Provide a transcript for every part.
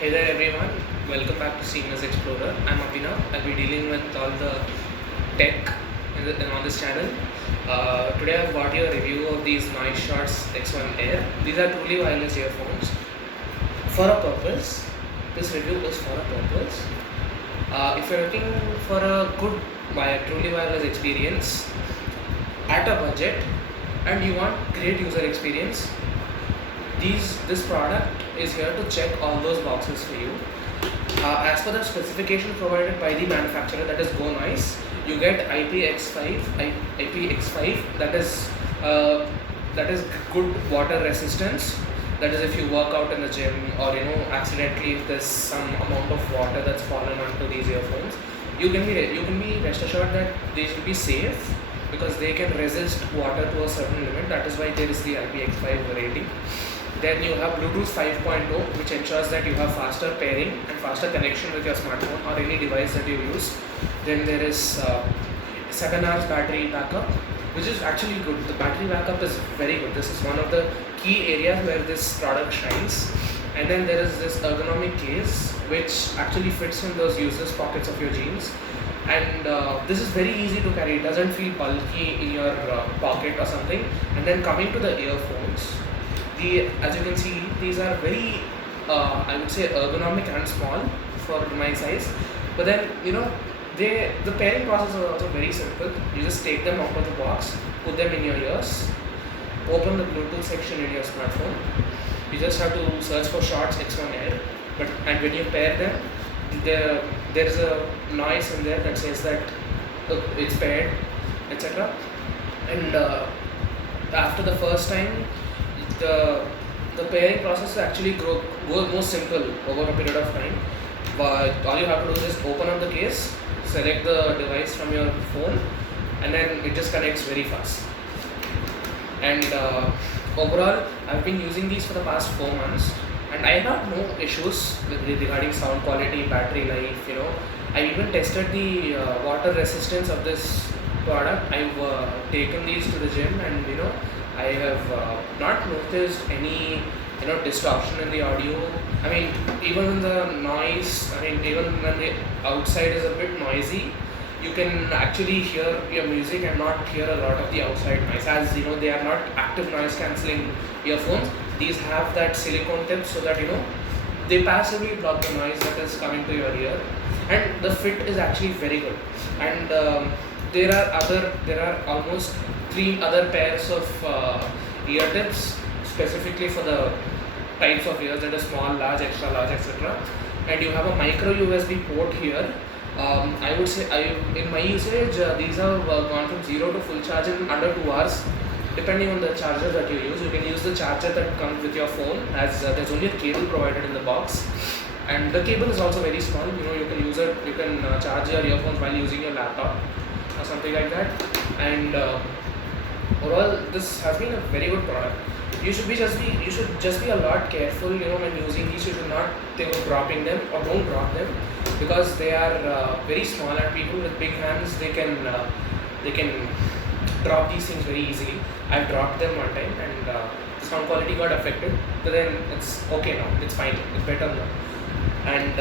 Hey there everyone, welcome back to Seamless Explorer. I'm Abhinav. I'll be dealing with all the tech on this channel. Today I've got you a review of these Noise Shots X1 Air. These are truly wireless earphones. For a purpose, this review is for a purpose. If you're looking for a good truly wireless experience at a budget and you want great user experience, this product is here to check all those boxes for you. As per the specification provided by the manufacturer, that is Go Noise, you get IPX5 that is good water resistance. That is if you work out in the gym or accidentally if there's some amount of water that's fallen onto these earphones, you can be rest assured that they should be safe because they can resist water to a certain limit. That is why there is the IPX5 rating. Then you have Bluetooth 5.0, which ensures that you have faster pairing and faster connection with your smartphone or any device that you use. Then there is 7 hours battery backup, which is actually good. The battery backup is very good. This is one of the key areas where this product shines. And then there is this ergonomic case, which actually fits in those useless pockets of your jeans. And this is very easy to carry. It doesn't feel bulky in your pocket or something. And then coming to the earphones, as you can see, these are very, I would say, ergonomic and small for my size. But then, the pairing process is also very simple. You just take them out of the box, put them in your ears, open the Bluetooth section in your smartphone. You just have to search for Shots X1 Air. And when you pair them, there is a noise in there that says that it's paired, etc. And after the first time, the pairing process actually goes more simple over a period of time. But all you have to do is open up the case, select the device from your phone, and then it just connects very fast. And overall, I've been using these for the past 4 months, and I have no issues regarding sound quality, battery life. I've even tested the water resistance of this product. I've taken these to the gym, and I have not noticed any distortion in the audio. I mean, even in the noise, even when the outside is a bit noisy, you can actually hear your music and not hear a lot of the outside noise. As they are not active noise cancelling earphones. These have that silicone tip so that they passively block the noise that is coming to your ear, and the fit is actually very good. And there are almost 3 other pairs of ear tips specifically for the types of ears, that is small, large, extra large, etc. And you have a micro USB port here. I would say in my usage, these have gone from 0 to full charge in under 2 hours, depending on the charger that you use. You can use the charger that comes with your phone, as there's only a cable provided in the box, and the cable is also very small. You can use it. You can charge your earphones while using your laptop or something like that. And overall, this has been a very good product. You should just be a lot careful. When using these, you should not think of dropping them, or don't drop them, because they are very small, and people with big hands, they can drop these things very easily. I've dropped them one time, and the sound quality got affected. But then it's okay now. It's fine. It's better now. And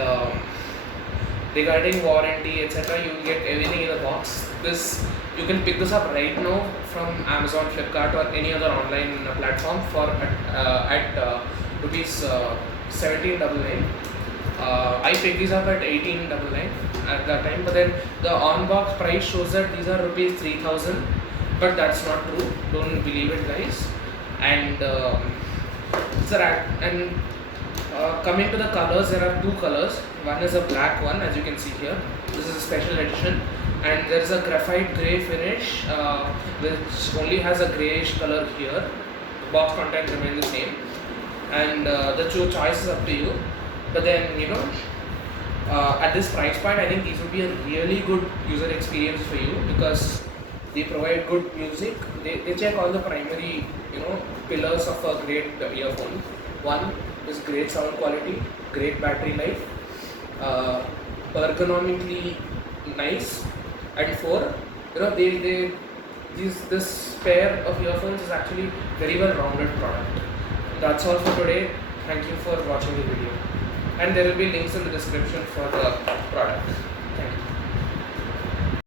regarding warranty, etc., you get everything in the box. You can pick this up right now from Amazon, Flipkart, or any other online platform for at rupees 1799. I picked these up at 1899 at that time, but then the on-box price shows that these are rupees 3000, but that's not true. Don't believe it, guys. And coming to the colors, there are 2 colors. One is a black one, as you can see here. This is a special edition, and there is a graphite grey finish, which only has a greyish color here. The box content remains the same, and the choice is up to you. But then at this price point, I think these would be a really good user experience for you, because they provide good music. They check all the primary pillars of a great earphone. One is great sound quality, great battery life, ergonomically nice, and 4, this pair of earphones is actually very well rounded product. That's all for today. Thank you for watching the video. and there will be links in the description for the